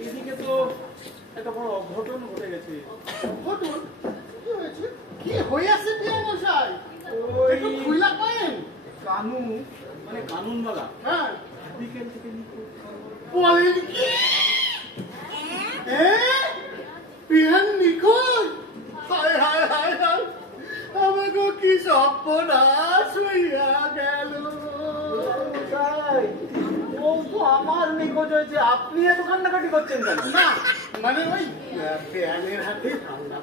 এদিকে তো একটা বড় অঘটন ঘটে গেছে। ঘটুন কি হয়েছে? কি হইয়াছে বিয়া মশাই? ওই খুইলা পায়েন কানু মানে কানুন বালা হ্যাঁ। বিকেল থেকে নিখোঁজ। বলেন কি হ্যাঁ বিহান নিখোঁজ হায় হায় হায় হায় আমাকে কি গেল আমার হয়েছে আপনি এত করছেন না মানে ওই হাতে ঠান্ডা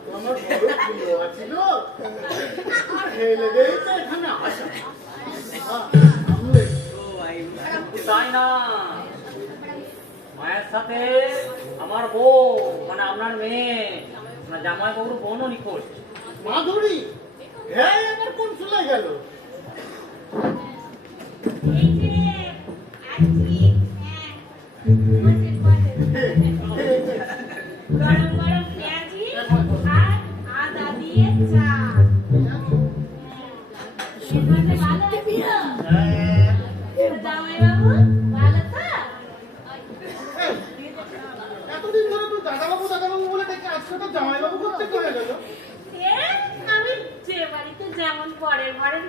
তাই না মায়ের সাথে আমার বউ মানে আপনার মেয়ে জামাই বাবুর বোনও নিখোঁজ। মাধুরী? হ্যাঁ এবার কোন চলে গেল? এই যে হ্যাঁ। গরম গরম পেঁয়াজি আর আদা দিয়ে চা ভালো জামাই বাবু ভালো তো এতদিন ধরে তুই দাদাবাবু দাদাবাবু বলে ডেকে আজকে তো জামাইবাবু করতে করে গেল এ, আমি যে বাড়িতে যেমন পরের ঘরের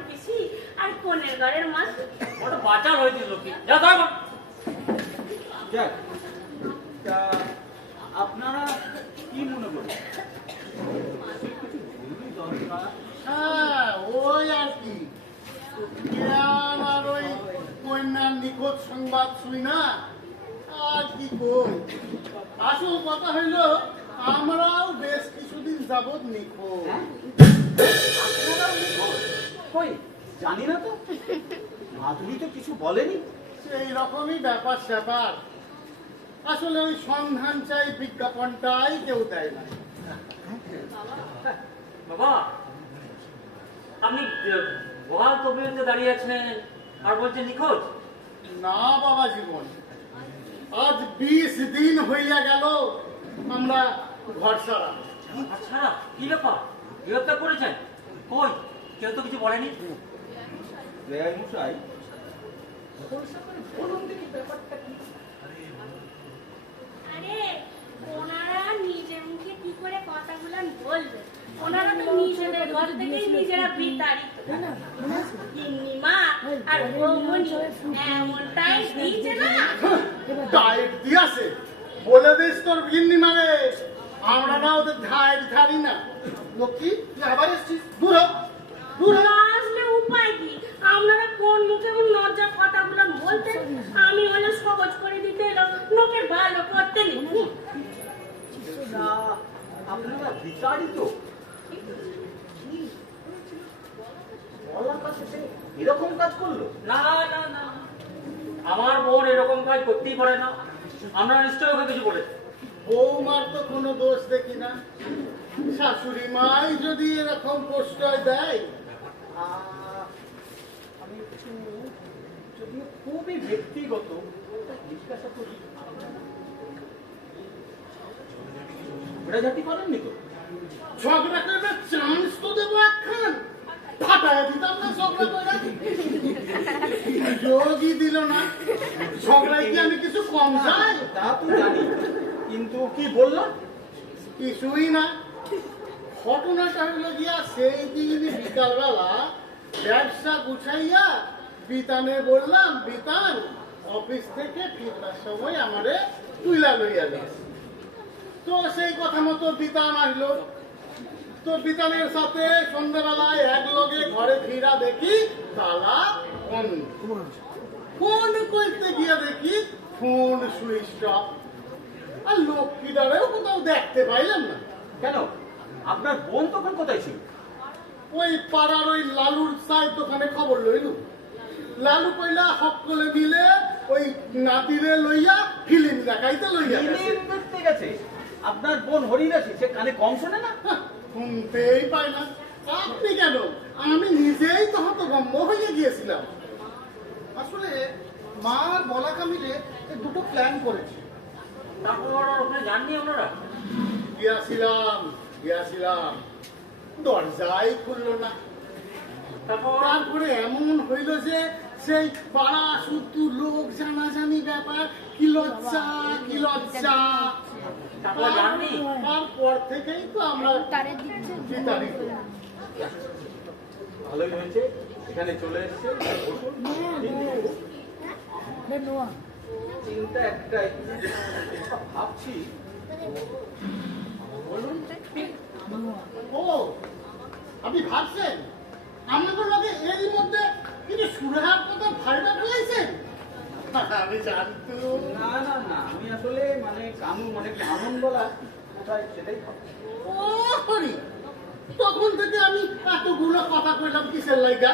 আর কোনের ঘরের মাসি ওটা বাঁচার হয়েছিল কি যা যাক আপনারা কি মনে করেন? হ্যাঁ ওই আর কি। জ্ঞান আর ওই কন্যার নিখোঁজ সংবাদ শুই না? আর কি কই? আসল কথা হইল আমরাও বেশ কিছুদিন যাবৎ নিখোঁজ। আপনারাও নিখোঁজ? কই? জানি না তো। মাধুরী তো কিছু বলেনি। সেই রকমই ব্যাপার স্যাপার। আসলে ওই সন্ধান চাই বিজ্ঞাপনটাই কেউ দেয় না। বাবা আপনি গোয়াল তবিয়তে দাঁড়িয়ে আছেন আর বলছেন নিখোঁজ? না বাবা জীবন। আজ বিশ দিন হইয়া গেল আমরা ঘর সারা। আচ্ছা কি ব্যাপার? গ্রেপ্তার করেছেন? কই? কেউ তো কিছু বলেনি? রেয়াই মশাই আরে ওনারা নিজের মুখে কি করে কথাগুলো বলবে? ওনারা তো নিজেদের ঘর থেকেই নিজেরা বিতাড়িত। গিন্নিমা আর বৌমনি এমনটাই দিয়েছে না? ডায়েট দিয়াছে। বলে দিস তোর ভিন্নি মানে আমরা না ওদের ধার ধারি না। লক্ষ্মী তুই আবার এসছিস? দূর দূর না আসলে উপায় কি? আপনারা কোন মুখে লজ্জার কথাগুলো বলতেন? আমি হলে সহজ করে দিতে এলাম। লোকের ভালো করতে না আপনারা বিচারিত? এরকম কাজ করল? না না না। আমার বোন এরকম কাজ করতেই পারে না। আমরা নিশ্চয়ই ওকে কিছু বলেছি বৌমার তো কোনো দোষ দেখি না। শাশুড়ি মাই যদি এরকম প্রশ্রয় দেয় যদিও খুবই ব্যক্তিগত জিজ্ঞাসা করি। ঝগড়াঝাটি করেননি তো? ঝগড়া করবে চান্স তো দেবো একখান। ফাটায় দিতাম না ঝগড়া করে যোগই দিল না। ঝগড়ায় কি আমি কিছু কম যাই? তা তো জানি কিন্তু কি কিছুই না। ঘটনাটা হলো গিয়া সেই দিন বিকালবেলা ব্যবসা গুছাইয়া বিতানে বললাম বিতান অফিস থেকে ফিরবার সময় আমারে তুইলা লইয়া যাস তো সেই কথা মতো বিতান আসলো। তো বিতানের সাথে সন্ধ্যাবেলায় এক লগে ঘরে ফিরা দেখি তালা বন্ধ। ফোন করতে গিয়ে দেখি ফোন সুইচ অফ। আর লক্ষ্মীটারেও কোথাও দেখতে পাইলাম না। কেন? আপনার বোন তখন কোথায় ছিল? ওই পাড়ার ওই লালুর চায়ের দোকানে খবর লইলু লালু কইলা সকলে মিলে ওই নাতিরে লইয়া ফিল্ম দেখাইতে লইয়া ফিল্ম দেখতে গেছে? আপনার বোন হরিদাসী সে কানে কম শোনে না? শুনতেই পাই না। আপনি কেন? আমি নিজেই তো হতভম্ব হয়ে গিয়েছিলাম। আসলে মার বলাকা মিলে দুটো প্ল্যান করেছি। আর ওখানে যাননি আপনারা? গিয়াছিলাম গিয়াছিলাম। দরজাই খুললো না। তারপর? তারপরে এমন হইল যে সেই পাড়া শুধু লোক জানাজানি ব্যাপার। কি লজ্জা কি লজ্জা। তারপর থেকেই তো আমরা বিতাড়িত ভালোই হয়েছে? এখানে চলে এসেছে? বসুন। কিন্তু চিন্তা একটাই ভাবছি। বলুন। ও আপনি ভাবছেন? আমাদের লোকে এর মধ্যে কিন্তু সুরাহার কথা ভাইবা ফেলাইছেন আমি জানতো। না না না আমি আসলে মানে কানুন মানে কানুন বলা কোথায় সেটাই ও হরি তখন থেকে আমি এতগুলো কথা কইলাম কিসের লাইগা?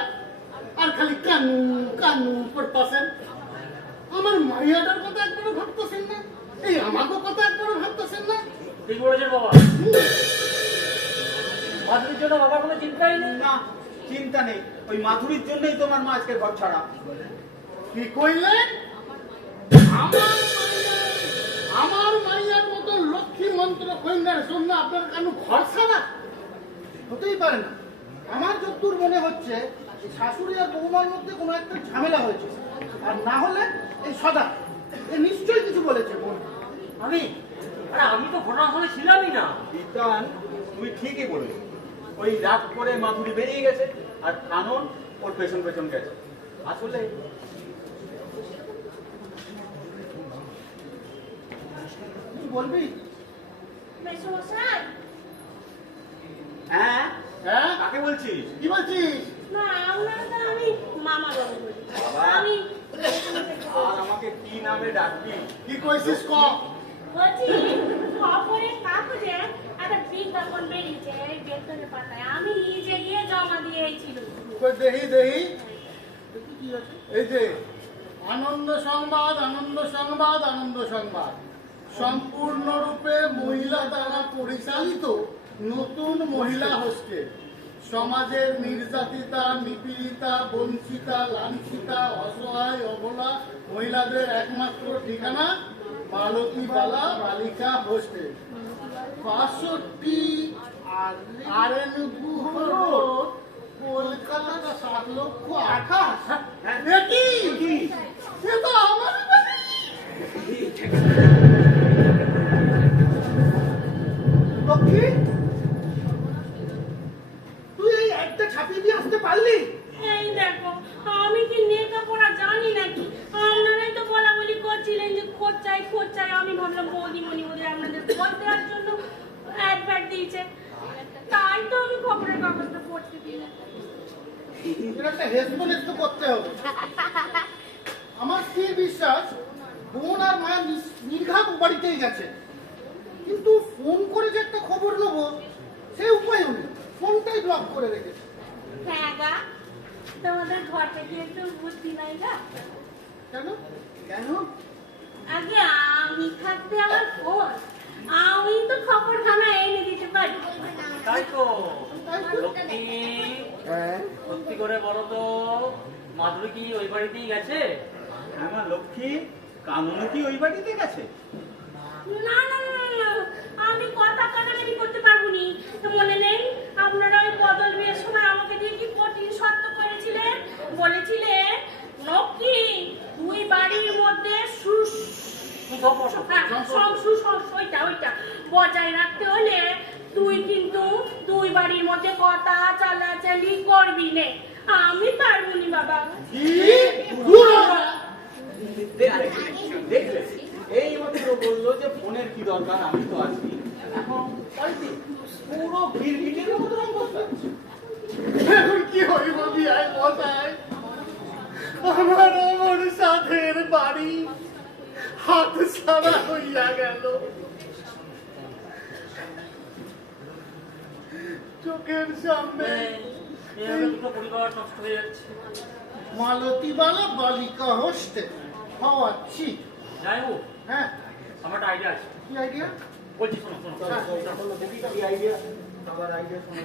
আর খালি কানু কানু করতেছেন আমার মাইয়াটার কথা একবারও ভাবতেছেন না? এই আমাকে কথা একবারও ভাবতেছেন না? ঠিক বলেছেন বাবা। মাধুরীর জন্য বাবার কোনো চিন্তাই নেই। না চিন্তা নেই। ওই মাধুরীর জন্যই তোমার মা আজকে ঘর ছাড়া। কি কইলেন? আমার মাইয়া- আমার মাইয়ার মতো লক্ষ্মী মন্ত্র কন্যার জন্য আপনার কেন ঘর ছাড়া? হতেই পারে না। আমার যতদূর মনে হচ্ছে শাশুড়ি আর বৌমার মধ্যে কোনো একটা ঝামেলা হয়েছে। আর না হলে এই সদা। এ নিশ্চয়ই কিছু বলেছে বোন। আমি? আরে আমি তো ঘটনাস্থলে ছিলামই না। বিতান তুমি ঠিকই বলে ওই রাগ করে মাধুরী বেরিয়ে গেছে আর কানন ওর পেছন পেছন গেছে। আসলে কি বলবি? হ্যাঁ? হ্যাঁ? কাকে বলছিস? কি বলছিস? না আমি মামা। আমি আর আমাকে কি নামে ডাকবি? কি কইছিস ক? বলছি খবরে কাগজে আমি নিজে গিয়ে আনন্দ সংবাদ আনন্দ সংবাদ আনন্দ সংবাদ। সম্পূর্ণরূপে মহিলা দ্বারা পরিচালিত নতুন মহিলা হোস্টেল সমাজের নির্যাতিতা, নিপীড়িতা, বঞ্চিতা, লাঞ্ছিতা, অসহায়, অবলা মহিলাদের একমাত্র ঠিকানা মালতী বালিকা হোস্টেল বাষট্টি আর এন গুহ রোড কলকাতা সাত লক্ষ আঠাশ। এটি এ তো আমার বাড়ি। লক্ষ্মী তুই এই একটা ছাপিয়ে দিয়ে আসতে পারলি এই দেখো আমি কি লেখাপড়া জানি নাকি আপনারাই তো বলা বলি করছিলেন যে খোঁজ চাই খোঁজ চাই আমি ভাবলাম বৌদিমণি বোধহয় আপনাদের খোঁজ দেওয়ার জন্য অ্যাডভার্ট দিয়েছে তাই তো আমি খবরের কাগজটা পড়তে দিলাম এর একটা হেসপনেস তো করতে হবে। আমার স্থির বিশ্বাস বোন আর মা নিস- নির্ঘাত বাড়িতেই গেছে। কিন্তু ফোন করে যে একটা খবর নেব সে উপায়ও নেই। ফোনটাই ব্লক করে রেখেছে। হ্যাঁ গা তোমাদের ঘর থেকে একটু বুদ্ধি নাই গা? কেন? কেন? আগে আমি থাকতে আমার ফোন। আমি তো খবরখানা এনে দিতে পারি। তাই তো। তাই তো। লক্ষ্মী সত্যি করে বলো তো মাধুরী কি ওই বাড়িতেই গেছে? আমার লক্ষ্মী কানন কি ওই বাড়িতে গেছে? না না আমি কথা কাটাকাটি করতে পারব নি। তো মনে নেই আপনারা ওই বদল বিয়ের সময় আমাকে দিয়ে কি কঠিন সত্য করেছিলেন? বলেছিলেন লক্ষ্মী দুই বাড়ির মধ্যে সুস হ্যাঁ, সব সুসংস ওইটা ওইটা বজায় রাখতে হলে তুই কিন্তু দুই বাড়ির মধ্যে কথা চালাচালি করবি নে। আমি পারব নি। বাবা আমি তো আমার অমর সাথের বাড়ি হাত ছাড়া হইয়া গেল। চোখের সামনে। দুটো পরিবার নষ্ট হয়ে যাচ্ছে। মালতীবালা বালিকা হোস্টেল খাওয়াচ্ছি। যাই হোক হ্যাঁ। আমার একটা আইডিয়া আছে। কি আইডিয়া বলছি শোনো শোনো। দেখি কি আইডিয়া বাবার আইডিয়া শোনা